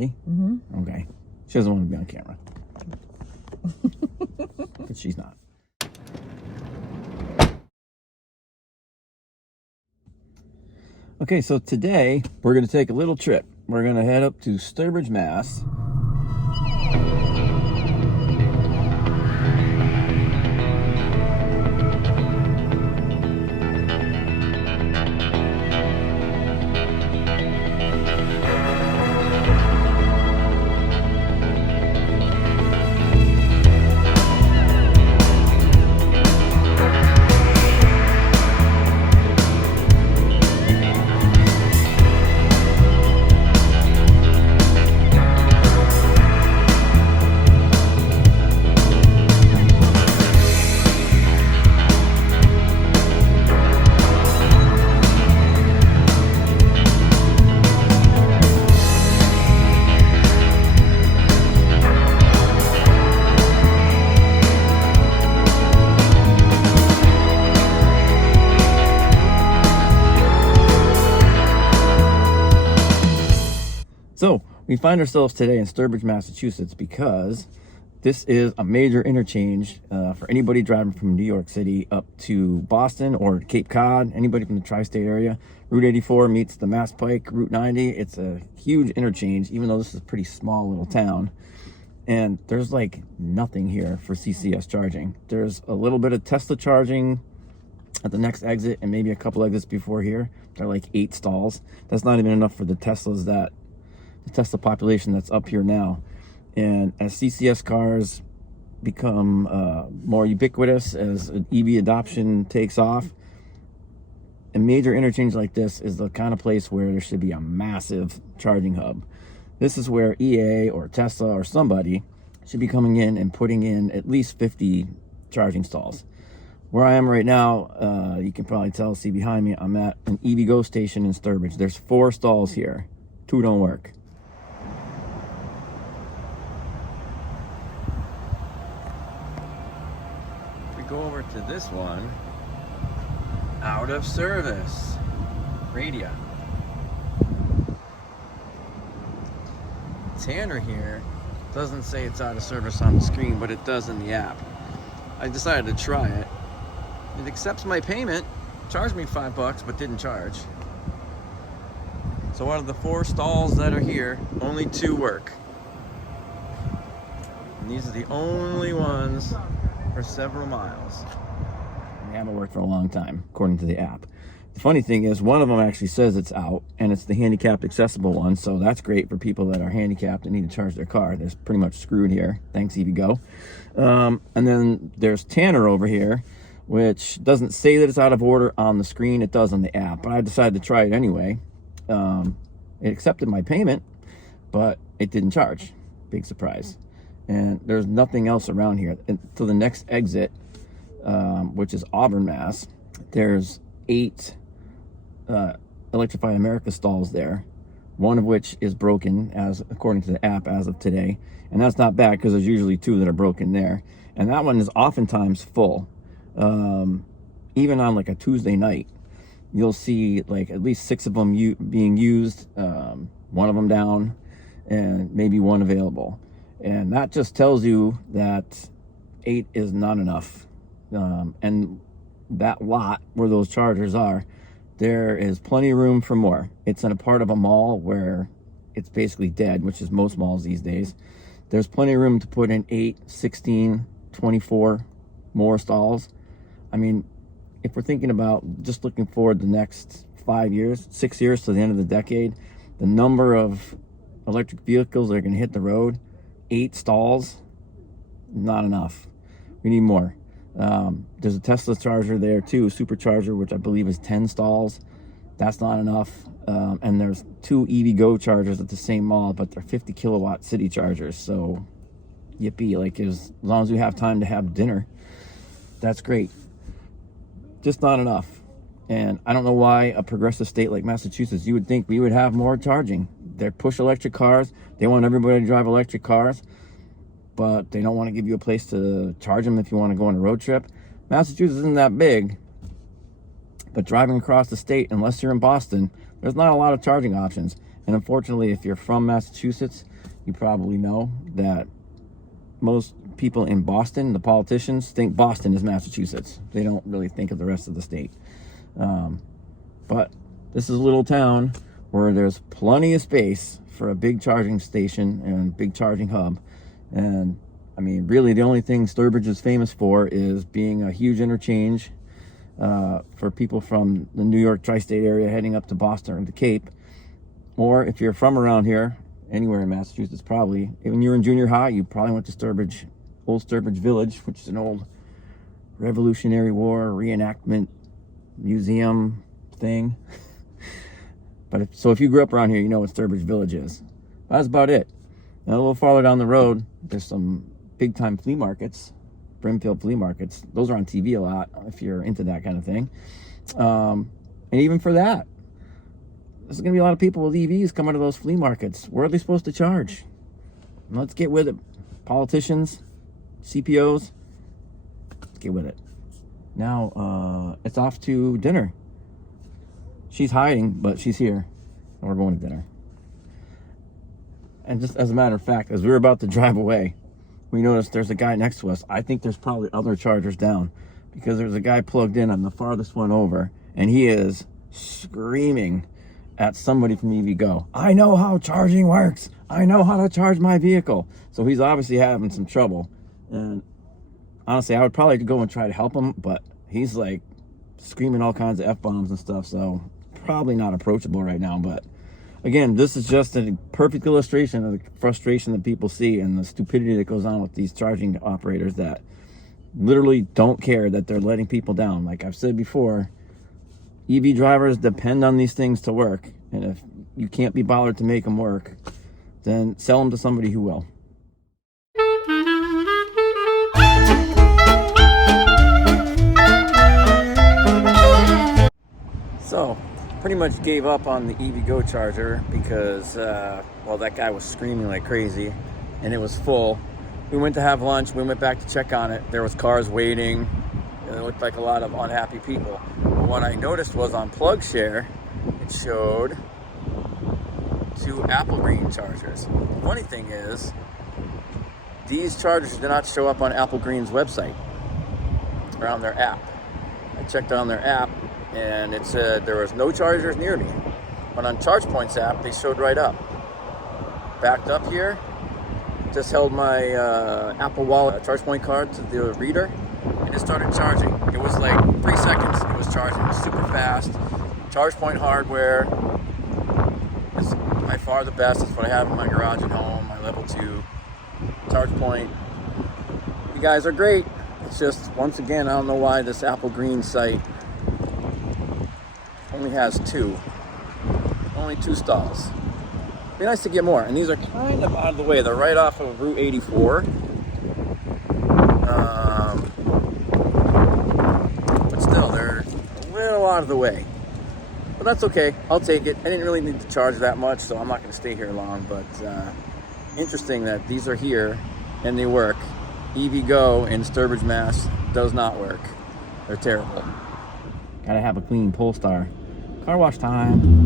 ready? Mm-hmm. Okay. She doesn't want to be on camera. But she's not. Okay, so today we're going to take a little trip. We're going to head up to Sturbridge, Mass. So we find ourselves today in Sturbridge, Massachusetts, because this is a major interchange for anybody driving from New York City up to Boston or Cape Cod, anybody from the tri-state area. Route 84 meets the Mass Pike, Route 90. It's a huge interchange, even though this is a pretty small little town. And there's like nothing here for CCS charging. There's a little bit of Tesla charging at the next exit and maybe a couple exits before here. There are like 8 stalls. That's not even enough for the Teslas the Tesla population that's up here now. And as CCS cars become more ubiquitous, as EV adoption takes off, a major interchange like this is the kind of place where there should be a massive charging hub. This is where EA or Tesla or somebody should be coming in and putting in at least 50 charging stalls. Where I am right now, you can probably see behind me, I'm at an EVgo station in Sturbridge. There's 4 stalls here. 2 don't work. Go over to this one, out of service, radio. Tanner here doesn't say it's out of service on the screen, but it does in the app. I decided to try it. It accepts my payment, charged me $5, but didn't charge. So out of the 4 stalls that are here, only 2 work. And these are the only ones for several miles. They haven't worked for a long time, according to the app. The funny thing is, one of them actually says it's out, and it's the handicapped accessible one, so that's great for people that are handicapped and need to charge their car. They're pretty much screwed here. Thanks, EVgo. And then there's Tanner over here, which doesn't say that it's out of order on the screen. It does on the app, but I decided to try it anyway. It accepted my payment, but it didn't charge. Big surprise. And there's nothing else around here. To the next exit, which is Auburn, Mass, there's 8 Electrify America stalls there, one of which is broken, as according to the app, as of today. And that's not bad, because there's usually 2 that are broken there. And that one is oftentimes full. Even on like a Tuesday night, you'll see like at least 6 of them being used, one of them down, and maybe 1 available. And that just tells you that 8 is not enough. And that lot where those chargers are, there is plenty of room for more. It's in a part of a mall where it's basically dead, which is most malls these days. There's plenty of room to put in 8, 16, 24 more stalls. I mean, if we're thinking about just looking forward the next 5 years, 6 years to the end of the decade, the number of electric vehicles that are going to hit the road, 8 stalls, not enough. We need more. There's a Tesla charger there too, a supercharger, which I believe is 10 stalls. That's not enough. And there's 2 EVgo chargers at the same mall, but they're 50 kilowatt city chargers. So yippee, like as long as we have time to have dinner, that's great. Just not enough. And I don't know why a progressive state like Massachusetts, you would think we would have more charging. They push electric cars. They want everybody to drive electric cars, but they don't want to give you a place to charge them if you want to go on a road trip. Massachusetts isn't that big, but driving across the state, unless you're in Boston, there's not a lot of charging options. And unfortunately, if you're from Massachusetts, you probably know that most people in Boston, the politicians, think Boston is Massachusetts. They don't really think of the rest of the state. But this is a little town where there's plenty of space for a big charging station and big charging hub. And I mean, really the only thing Sturbridge is famous for is being a huge interchange for people from the New York tri-state area heading up to Boston or the Cape. Or if you're from around here, anywhere in Massachusetts probably, when you were in junior high, you probably went to Sturbridge, old Sturbridge Village, which is an old Revolutionary War reenactment museum thing. But so if you grew up around here, you know what Sturbridge Village is. That's about it. Now a little farther down the road, there's some big time flea markets, Brimfield flea markets. Those are on TV a lot if you're into that kind of thing. And even for that, there's going to be a lot of people with EVs coming to those flea markets. Where are they supposed to charge? Let's get with it. Politicians, CPOs, let's get with it. Now, it's off to dinner. She's hiding, but she's here. And we're going to dinner. And just as a matter of fact, as we were about to drive away, we noticed there's a guy next to us. I think there's probably other chargers down, because there's a guy plugged in on the farthest one over, and he is screaming at somebody from EVgo. I know how charging works. I know how to charge my vehicle. So he's obviously having some trouble. And honestly, I would probably go and try to help him, but he's like screaming all kinds of F-bombs and stuff. So probably not approachable right now. But again, this is just a perfect illustration of the frustration that people see and the stupidity that goes on with these charging operators that literally don't care that they're letting people down. Like I've said before, EV drivers depend on these things to work, and if you can't be bothered to make them work, then sell them to somebody who will. So, pretty much gave up on the EVgo charger because, well, that guy was screaming like crazy, and it was full. We went to have lunch, we went back to check on it. There was cars waiting. It looked like a lot of unhappy people. But what I noticed was on PlugShare, it showed 2 Apple Green chargers. The funny thing is, these chargers do not show up on Apple Green's website or on their app. I checked on their app and it said there was no chargers near me. But on ChargePoint's app, they showed right up. Backed up here, just held my Apple Wallet ChargePoint card to the reader, and it started charging. It was like 3 seconds. It was charging super fast. ChargePoint hardware is by far the best. It's what I have in my garage at home, my level 2 ChargePoint. You guys are great. It's just, once again, I don't know why this Apple Green site only has 2. Only 2 stalls. It'd be nice to get more. And these are kind of out of the way. They're right off of Route 84. But still, they're a little out of the way. But that's okay. I'll take it. I didn't really need to charge that much, so I'm not going to stay here long. But interesting that these are here and they work. EVgo in Sturbridge, Mass. does not work. They're terrible. Gotta have a clean Polestar. Car wash time.